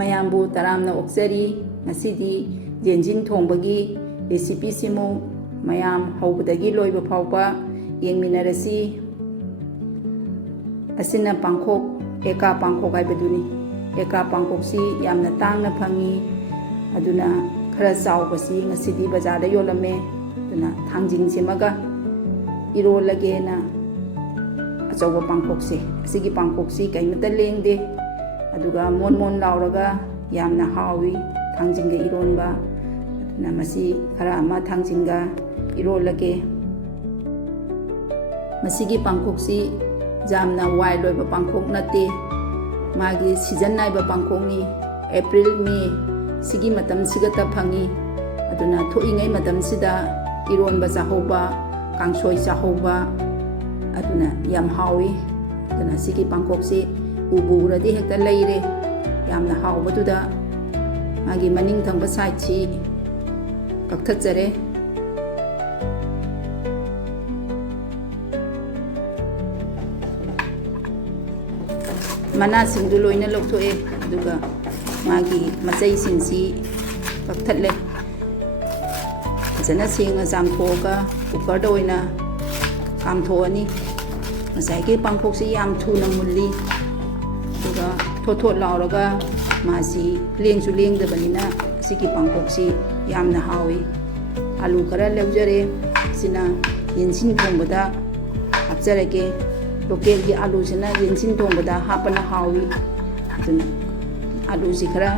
ꯃꯌꯥꯝꯕꯨ ꯇꯔꯥꯝꯅ ꯑꯣꯛꯆꯔꯤ ꯉꯁꯤꯗꯤ ꯌꯦꯟꯖꯤꯟ ꯊꯣꯡꯕꯒꯤ ꯔꯦꯁꯤꯄꯤꯁꯤꯃꯨ ꯃꯌꯥꯝ ꯍꯧꯕꯗꯒꯤ ꯂꯣꯏꯕ ꯐꯥꯎꯕ ꯌꯦꯡꯃꯤꯟꯅꯔꯁꯤ ꯑꯁꯤꯅ ꯄꯥꯡꯈꯣꯛ ꯑꯦꯀꯥ ꯄꯥꯡꯈꯣꯛ ꯍꯥꯏꯕꯗꯨꯅꯤ ꯑꯦꯀꯥ ꯄꯥꯡꯈꯣꯛꯁꯤ ꯌꯥꯝꯅ ꯇꯥꯡꯅ ꯐꯪꯏ ꯑꯗꯨꯅ ꯈꯔ ꯆꯥꯎꯕꯁꯤ ꯉꯁꯤꯗꯤ ꯕꯖꯥꯔꯗ ꯌꯣꯜꯂꯝꯃꯦ ꯑꯗꯨꯅ ꯊꯥꯡꯖꯤꯡꯁꯤꯃꯒ ꯏꯔꯣꯜꯂꯒꯦꯅ ꯑꯆꯧꯕ ꯄꯥꯡꯈꯣꯛꯁꯦ ꯑꯁꯤꯒꯤ ꯄꯥꯡꯈꯣꯛꯁꯤ ꯀꯩꯃꯇ ꯂꯦꯡꯗꯦ ꯑꯗꯨꯒ ꯃꯣꯟ ꯃꯣꯟ ꯂꯥꯎꯔꯒ ꯌꯥꯝꯅ ꯍꯥꯎꯏ ꯊꯥꯡꯖꯤꯡꯒ ꯏꯔꯣꯟꯕ ꯑꯗꯨꯅ ꯃꯁꯤ ꯈꯔ ꯑꯃ ꯊꯥꯡꯖꯤꯡꯒ ꯏꯔꯣꯜꯂꯒꯦ ꯃꯁꯤꯒꯤ ꯄꯥꯡꯈꯣꯛꯁꯤ ꯌꯥꯝꯅ ꯋꯥꯏꯜ ꯑꯣꯏꯕ ꯄꯥꯡꯈꯣꯛ ꯅꯠꯇꯦ ꯃꯥꯒꯤ ꯁꯤꯖꯟ ꯅꯥꯏꯕ ꯄꯥꯡꯈꯣꯛꯅꯤ ꯑꯦꯄ꯭ꯔꯤꯜ ꯃꯦ ꯁꯤꯒꯤ ꯃꯇꯝꯁꯤꯒꯇ ꯐꯪꯏ ꯑꯗꯨꯅ ꯊꯣꯛꯏꯉꯩ ꯃꯇꯝꯁꯤꯗ ꯏꯔꯣꯟꯕ ꯆꯥꯍꯧꯕ ꯀꯥꯡꯁꯣꯏ ꯆꯥꯍꯧꯕ ꯑꯗꯨꯅ ꯌꯥꯝ ꯍꯥꯎꯏ ꯑꯗꯨꯅ ꯁꯤꯒꯤ ꯄꯥꯡꯈꯣꯛꯁꯤ ꯎꯕꯨ ꯎꯔꯗꯤ ꯍꯦꯛꯇ ꯂꯩꯔꯦ ꯌꯥꯝꯅ ꯍꯥꯎꯕꯗꯨꯗ ꯃꯥꯒꯤ ꯃꯅꯤꯡ ꯊꯪꯕ ꯁꯥꯏꯠꯁꯤ ꯀꯛꯊꯠꯆꯔꯦ ꯃꯅꯥꯁꯤꯡꯗꯨ ꯂꯣꯏꯅ ꯂꯧꯊꯣꯛꯑꯦ ꯑꯗꯨꯒ ꯃꯥꯒꯤ ꯃꯆꯩꯁꯤꯡꯁꯤ ꯀꯛꯊꯠꯂꯦ ꯐꯖꯅ ꯁꯦꯡꯅ ꯆꯥꯝꯊꯣꯛꯑꯒ ꯀꯨꯀꯔꯗ ꯑꯣꯏꯅ ꯀꯥꯝꯊꯣꯛꯑꯅꯤ ꯉꯁꯥꯏꯒꯤ ꯄꯥꯡꯈꯣꯛꯁꯤ ꯌꯥꯝ ꯊꯨꯅ ꯃꯨꯜꯂꯤ ꯑꯗꯨꯒ ꯊꯣꯠ ꯊꯣꯠ ꯂꯥꯎꯔꯒ ꯃꯥꯁꯤ ꯂꯦꯡꯁꯨ ꯂꯦꯡꯗꯕꯅꯤꯅ ꯑꯁꯤꯒꯤ ꯄꯥꯡꯈꯣꯛꯁꯤ ꯌꯥꯝꯅ ꯍꯥꯎꯏ ꯑꯂꯨ ꯈꯔ ꯂꯧꯖꯔꯦ ꯁꯤꯅ ꯌꯦꯟꯁꯤꯟ ꯊꯣꯡꯕꯗ ꯍꯥꯞꯆꯔꯒꯦ ꯂꯣꯀꯦꯜꯒꯤ ꯑꯂꯨꯁꯤꯅ ꯌꯦꯟꯁꯤꯟ ꯊꯣꯡꯕꯗ ꯍꯥꯞꯄꯅ ꯍꯥꯎꯏ ꯑꯗꯨꯅ ꯑꯂꯨꯁꯤ ꯈꯔ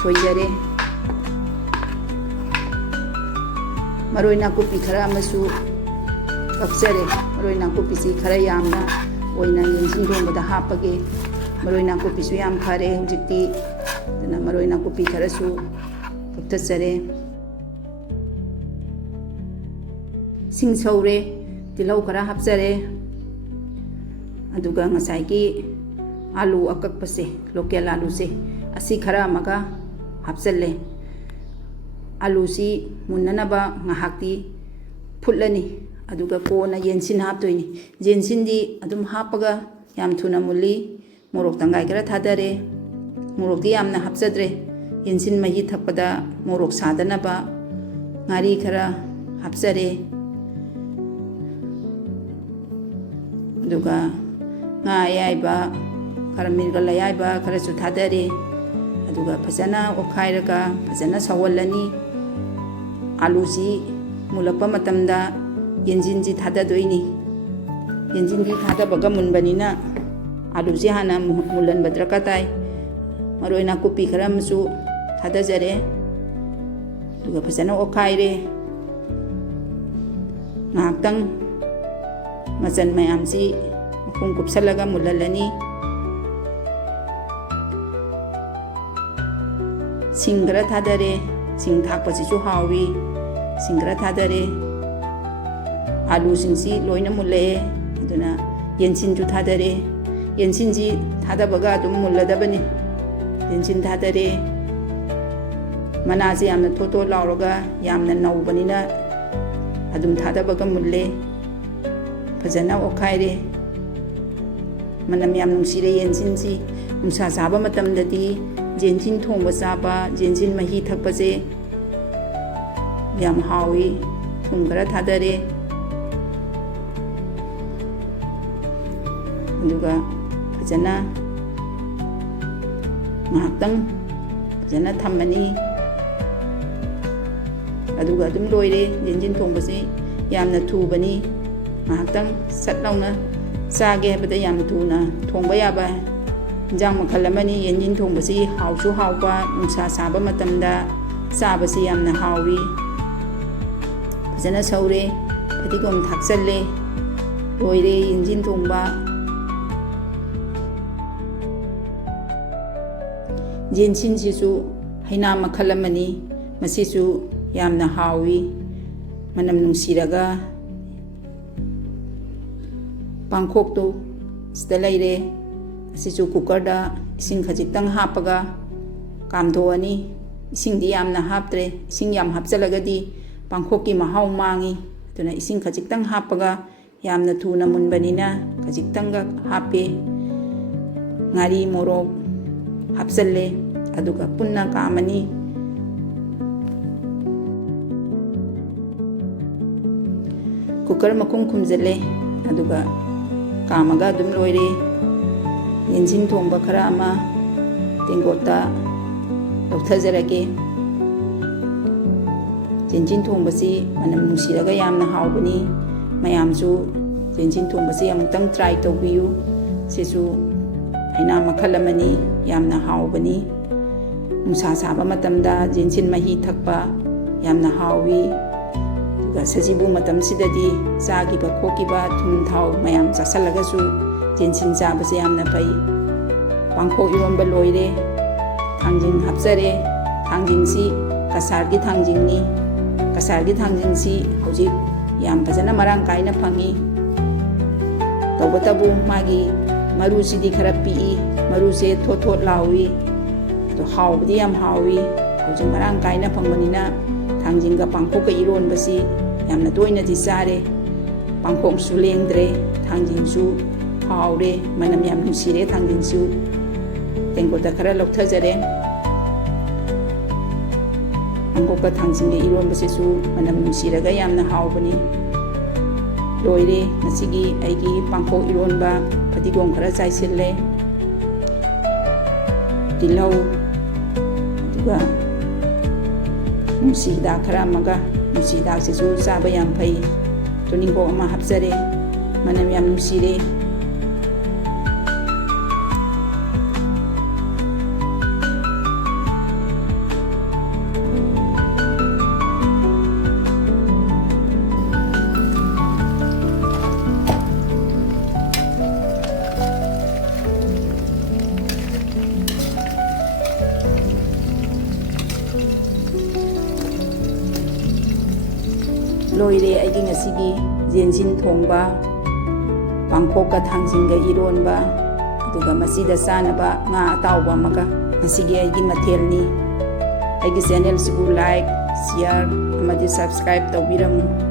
ꯁꯣꯏꯖꯔꯦ ꯃꯔꯣꯏ ꯅꯥꯀꯨꯞꯄꯤ ꯈꯔ ꯑꯃꯁꯨ ꯀꯛꯆꯔꯦ ꯃꯔꯣꯏ ꯅꯥꯀꯨꯞꯄꯤꯁꯤ ꯈꯔ ꯌꯥꯝꯅ ꯑꯣꯏꯅ ꯌꯦꯟꯁꯤꯟ ꯊꯣꯡꯕꯗ ꯍꯥꯞꯄꯒꯦ ꯃꯔꯣꯏ ꯅꯥꯀꯨꯞꯄꯤꯁꯨ ꯌꯥꯝ ꯐꯔꯦ ꯍꯧꯖꯤꯛꯇꯤ ꯑꯗꯨꯅ ꯃꯔꯣꯏ ꯅꯥꯀꯨꯞꯄꯤ ꯈꯔꯁꯨ ꯀꯛꯊꯠꯆꯔꯦ ꯁꯤꯡ ꯁꯧꯔꯦ ꯇꯤꯜꯍꯧ ꯈꯔ ꯍꯥꯞꯆꯔꯦ ꯑꯗꯨꯒ ꯉꯁꯥꯏꯒꯤ ꯑꯂꯨ ꯑꯀꯛꯄꯁꯦ ꯂꯣꯀꯦꯜ ꯑꯂꯨꯁꯦ ꯑꯁꯤ ꯈꯔ ꯑꯃꯒ ꯍꯥꯞꯆꯜꯂꯦ ꯑꯂꯨꯁꯤ ꯃꯨꯟꯅꯅꯕ ꯉꯥꯏꯍꯥꯛꯇꯤ ꯐꯨꯠꯂꯅꯤ ꯑꯗꯨꯒ ꯀꯣꯟꯅ ꯌꯦꯟꯁꯤꯟ ꯍꯥꯞꯇꯣꯏꯅꯤ ꯌꯦꯟꯁꯤꯟꯗꯤ ꯑꯗꯨꯝ ꯍꯥꯞꯄꯒ ꯌꯥꯝ ꯊꯨꯅ ꯃꯨꯜꯂꯤ ꯃꯣꯔꯣꯛ ꯇꯪꯒꯥꯏ ꯈꯔ ꯊꯥꯗꯔꯦ ꯃꯣꯔꯣꯛꯇꯤ ꯌꯥꯝꯅ ꯍꯥꯞꯆꯗ꯭ꯔꯦ ꯌꯦꯟꯁꯤꯟ ꯃꯍꯤ ꯊꯛꯄꯗ ꯃꯣꯔꯣꯛ ꯁꯥꯗꯅꯕ ꯉꯥꯔꯤ ꯈꯔ ꯍꯥꯞꯆꯔꯦ ꯑꯗꯨꯒ ꯉꯥ ꯑꯌꯥꯏꯕ ꯈꯔ ꯃꯤꯔꯒꯜ ꯑꯌꯥꯏꯕ ꯈꯔꯁꯨ ꯊꯥꯗꯔꯦ ꯑꯗꯨꯒ ꯐꯖꯅ ꯑꯣꯠꯈꯥꯏꯔꯒ ꯐꯖꯅ ꯁꯧꯍꯜꯂꯅꯤ ꯑꯂꯨꯁꯤ ꯃꯨꯜꯂꯛꯄ ꯃꯇꯝꯗ ꯌꯦꯟꯖꯤꯟꯁꯤ ꯊꯥꯗꯗꯣꯏꯅꯤ ꯌꯦꯟꯖꯤꯟꯁꯤ ꯊꯥꯗꯕꯒ ꯃꯨꯟꯕꯅꯤꯅ ꯑꯂꯨꯁꯤ ꯍꯥꯟꯅ ꯃꯨꯜꯍꯟꯕ ꯗꯔꯀꯥꯔ ꯇꯥꯏ ꯃꯔꯣꯏ ꯅꯥꯀꯨꯞꯄꯤ ꯈꯔ ꯑꯃꯁꯨ ꯊꯥꯗꯖꯔꯦ ꯑꯗꯨꯒ ꯐꯖꯅ ꯑꯣꯠꯈꯥꯏꯔꯦ ꯉꯥꯏꯍꯥꯛꯇꯪ ꯃꯆꯜ ꯃꯌꯥꯝꯁꯤ ꯃꯈꯨꯝ ꯀꯨꯞꯁꯜꯂꯒ ꯃꯨꯜꯍꯜꯂꯅꯤ ꯁꯤꯡ ꯈꯔ ꯊꯥꯗꯔꯦ ꯁꯤꯡ ꯊꯥꯛꯄꯁꯤꯁꯨ ꯍꯥꯎꯏ ꯁꯤꯡ ꯈꯔ ꯊꯥꯗꯔꯦ ꯑꯂꯨꯁꯤꯡꯁꯤ ꯂꯣꯏꯅ ꯃꯨꯜꯂꯛꯑꯦ ꯑꯗꯨꯅ ꯌꯦꯟꯁꯤꯟꯁꯨ ꯊꯥꯗꯔꯦ ꯌꯦꯟꯁꯤꯟꯁꯤ ꯊꯥꯗꯕꯒ ꯑꯗꯨꯝ ꯃꯨꯜꯂꯗꯕꯅꯤ ꯌꯦꯟꯁꯤꯟ ꯊꯥꯗꯔꯦ ꯃꯅꯥꯁꯤ ꯌꯥꯝꯅ ꯊꯣꯠ ꯊꯣꯠ ꯂꯥꯎꯔꯒ ꯌꯥꯝꯅ ꯅꯧꯕꯅꯤꯅ ꯑꯗꯨꯝ ꯊꯥꯗꯕꯒ ꯃꯨꯜꯂꯦ ꯐꯖꯅ ꯑꯣꯠꯈꯥꯏꯔꯦ ꯃꯅꯝ ꯌꯥꯝ ꯅꯨꯡꯁꯤꯔꯦ ꯌꯦꯟꯁꯤꯟꯁꯤ ꯅꯨꯡꯁꯥ ꯁꯥꯕ ꯃꯇꯝꯗꯗꯤ ꯌꯦꯟꯁꯤꯟ ꯊꯣꯡꯕ ꯆꯥꯕ ꯌꯦꯟꯁꯤꯟ ꯃꯍꯤ ꯊꯛꯄꯁꯦ ꯌꯥꯝ ꯍꯥꯎꯏ ꯊꯨꯝ ꯈꯔ ꯊꯥꯗꯔꯦ ꯑꯗꯨꯒ ꯐꯖꯅ ꯉꯥꯏꯍꯥꯛꯇꯪ ꯐꯖꯅ ꯊꯝꯃꯅꯤ ꯑꯗꯨꯒ ꯑꯗꯨꯝ ꯂꯣꯏꯔꯦ ꯌꯦꯟꯁꯤꯟ ꯊꯣꯡꯕꯁꯤ ꯌꯥꯝꯅ ꯊꯨꯕꯅꯤ ꯉꯥꯏꯍꯥꯛꯇꯪ ꯁꯠ ꯂꯥꯎꯅ ꯆꯥꯒꯦ ꯍꯥꯏꯕꯗ ꯌꯥꯝ ꯊꯨꯅ ꯊꯣꯡꯕ ꯌꯥꯕ ꯏꯟꯖꯥꯡ ꯃꯈꯜ ꯑꯃꯅꯤ ꯌꯦꯟꯖꯤꯟ ꯊꯣꯡꯕꯁꯤ ꯍꯥꯎꯁꯨ ꯍꯥꯎꯕ ꯅꯨꯡꯁꯥ ꯁꯥꯕ ꯃꯇꯝꯗ ꯆꯥꯕꯁꯤ ꯌꯥꯝꯅ ꯍꯥꯎꯏ ꯐꯖꯅ ꯁꯧꯔꯦ ꯐꯗꯤꯒꯣꯝ ꯊꯥꯛꯆꯜꯂꯦ ꯂꯣꯏꯔꯦ ꯌꯦꯟꯖꯤꯟ ꯊꯣꯡꯕ ꯌꯦꯟꯁꯤꯟꯁꯤꯁꯨ ꯍꯩꯅꯥ ꯃꯈꯜ ꯑꯃꯅꯤ ꯃꯁꯤꯁꯨ ꯌꯥꯝꯅ ꯍꯥꯎꯏ ꯃꯅꯝ ꯅꯨꯡꯁꯤꯔꯒ ꯄꯥꯡꯈꯣꯛꯇꯨ ꯁꯤꯗ ꯂꯩꯔꯦ ꯑꯁꯤꯁꯨ ꯀꯨꯀꯔꯗ ꯏꯁꯤꯡ ꯈꯖꯤꯛꯇꯪ ꯍꯥꯞꯄꯒ ꯀꯥꯝꯊꯣꯛꯑꯅꯤ ꯏꯁꯤꯡꯗꯤ ꯌꯥꯝꯅ ꯍꯥꯞꯇ꯭ꯔꯦ ꯏꯁꯤꯡ ꯌꯥꯝ ꯍꯥꯞꯆꯜꯂꯒꯗꯤ ꯄꯥꯡꯈꯣꯛꯀꯤ ꯃꯍꯥꯎ ꯃꯥꯡꯉꯤ ꯑꯗꯨꯅ ꯏꯁꯤꯡ ꯈꯖꯤꯛꯇꯪ ꯍꯥꯞꯄꯒ ꯌꯥꯝꯅ ꯊꯨꯅ ꯃꯨꯟꯕꯅꯤꯅ ꯈꯖꯤꯛꯇꯪꯒ ꯍꯥꯞꯄꯦ ꯉꯥꯔꯤ ꯃꯣꯔꯣꯛ ꯍꯥꯞꯆꯜꯂꯦ ꯑꯗꯨꯒ ꯄꯨꯟꯅ ꯀꯥꯝꯃꯅꯤ꯫ ꯀꯨꯀꯔ ꯃꯈꯨꯝ ꯈꯨꯝꯖꯤꯜꯂꯦ ꯑꯗꯨꯒ ꯀꯥꯝꯃꯒ ꯑꯗꯨꯝ ꯂꯣꯏꯔꯦ꯫ ꯌꯦꯟꯁꯤꯟ ꯊꯣꯡꯕ ꯈꯔ ꯑꯃ ꯇꯦꯡꯀꯣꯠꯇ ꯂꯧꯊꯖꯔꯒꯦ꯫ ꯌꯦꯟꯁꯤꯟ ꯊꯣꯡꯕꯁꯤ ꯃꯅꯝ ꯅꯨꯡꯁꯤꯔꯒ ꯌꯥꯝꯅ ꯍꯥꯎꯕꯅꯤ꯫ ꯃꯌꯥꯝꯁꯨ ꯌꯦꯟꯁꯤꯟ ꯊꯣꯡꯕꯁꯤ ꯑꯃꯨꯛꯇꯪ ꯇ꯭ꯔꯥꯏ ꯇꯧꯕꯤꯌꯨ꯫ ꯁꯤꯁꯨ ꯍꯩꯅꯥ ꯃꯈꯜ ꯑꯃꯅꯤ, ꯌꯥꯝꯅ ꯍꯥꯎꯕꯅꯤ꯫ ꯅꯨꯡꯁꯥ ꯁꯥꯕ ꯃꯇꯝꯗ ꯌꯦꯟꯁꯤꯟ ꯃꯍꯤ ꯊꯛꯄ ꯌꯥꯝꯅ ꯍꯥꯎꯏ꯫ ꯑꯗꯨꯒ ꯁꯖꯤꯕꯨ ꯃꯇꯝꯁꯤꯗꯗꯤ ꯆꯥꯈꯤꯕ ꯈꯣꯠꯈꯤꯕ ꯊꯨꯝ ꯊꯥꯎ ꯃꯌꯥꯝ ꯆꯥꯁꯤꯜꯂꯒꯁꯨ ꯌꯦꯟꯁꯤꯟ ꯆꯥꯕꯁꯦ ꯌꯥꯝꯅ ꯐꯩ꯫ ꯄꯥꯡꯈꯣꯛ ꯏꯔꯣꯟꯕ ꯂꯣꯏꯔꯦ꯫ ꯊꯥꯡꯖꯤꯡ ꯍꯥꯞꯆꯔꯦ꯫ ꯊꯥꯡꯖꯤꯡꯁꯤ ꯀꯁꯥꯔꯒꯤ ꯊꯥꯡꯖꯤꯡꯅꯤ꯫ ꯀꯁꯥꯔꯒꯤ ꯊꯥꯡꯖꯤꯡꯁꯤ ꯍꯧꯖꯤꯛ ꯌꯥꯝ ꯐꯖꯅ ꯃꯔꯥꯡ ꯀꯥꯏꯅ ꯐꯪꯏ꯫ ꯇꯧꯕꯇꯕꯨ ꯃꯥꯒꯤ ꯃꯔꯨꯁꯤꯗꯤ ꯈꯔ ꯄꯤꯛꯏ, ꯃꯔꯨꯁꯦ ꯊꯣꯠ ꯊꯣꯠ ꯂꯥꯎꯏ, ꯑꯗꯣ ꯍꯥꯎꯕꯗꯤ ꯌꯥꯝ ꯍꯥꯎꯏ꯫ ꯍꯧꯖꯤꯛ ꯃꯔꯥꯡ ꯀꯥꯏꯅ ꯐꯪꯕꯅꯤꯅ ꯊꯥꯡꯖꯤꯡꯒ ꯄꯥꯡꯈꯣꯛꯀ ꯏꯔꯣꯟꯕꯁꯤ ꯌꯥꯝꯅ ꯇꯣꯏꯅꯗꯤ ꯆꯥꯔꯦ꯫ ꯄꯥꯡꯈꯣꯛꯁꯨ ꯂꯦꯡꯗ꯭ꯔꯦ, ꯊꯥꯡꯖꯤꯡꯁꯨ ꯍꯥꯎꯔꯦ, ꯃꯅꯝ ꯌꯥꯝ ꯅꯨꯡꯁꯤꯔꯦ ꯊꯥꯡꯖꯤꯡꯁꯨ꯫ ꯇꯦꯡꯀꯣꯠꯇ ꯈꯔ ꯂꯧꯊꯖꯔꯦ꯫ ꯄꯥꯡꯈꯣꯛꯀ ꯊꯥꯡꯖꯤꯡꯒ ꯏꯔꯣꯟꯕꯁꯤꯁꯨ ꯃꯅꯝ ꯅꯨꯡꯁꯤꯔꯒ ꯌꯥꯝꯅ ꯍꯥꯎꯕꯅꯤ꯫ ꯂꯣꯏꯔꯦ ꯉꯁꯤꯒꯤ ꯑꯩꯒꯤ ꯄꯥꯡꯈꯣꯛ ꯏꯔꯣꯟꯕ꯫ ꯐꯗꯤꯒꯣꯝ ꯈꯔ ꯆꯥꯏꯁꯤꯜꯂꯦ, ꯇꯤꯜꯍꯧ, ꯑꯗꯨꯒ ꯅꯨꯡꯁꯤ ꯍꯤꯗꯥꯛ ꯈꯔ ꯑꯃꯒ, ꯅꯨꯡꯁꯤ ꯍꯤꯗꯥꯛꯁꯤꯁꯨ ꯆꯥꯕ ꯌꯥꯝ ꯐꯩ꯫ ꯇꯨꯅꯤꯡꯈꯣꯛ ꯑꯃ ꯍꯥꯞꯆꯔꯦ, ꯃꯅꯝ ꯌꯥꯝ ꯅꯨꯡꯁꯤꯔꯦ꯫ ꯂꯣꯏꯔꯦ ꯑꯩꯒꯤ ꯉꯁꯤꯒꯤ ꯌꯦꯟꯁꯤꯟ ꯊꯣꯡꯕ, ꯄꯥꯡꯈꯣꯛꯀ ꯊꯥꯡꯖꯤꯡꯒ ꯏꯔꯣꯟꯕ, ꯑꯗꯨꯒ ꯃꯁꯤꯗ ꯆꯥꯅꯕ ꯉꯥ ꯑꯇꯥꯎꯕ ꯑꯃꯒ ꯉꯁꯤꯒꯤ ꯑꯩꯒꯤ ꯃꯊꯦꯜꯅꯤ꯫ ꯑꯩꯒꯤ ꯆꯦꯅꯦꯜꯁꯤꯕꯨ ꯂꯥꯏꯛ, ꯁꯤꯌꯥꯔ ꯑꯃꯗꯤ ꯁꯕꯁꯀ꯭ꯔꯥꯏꯕ ꯇꯧꯕꯤꯔꯝꯃꯨ꯫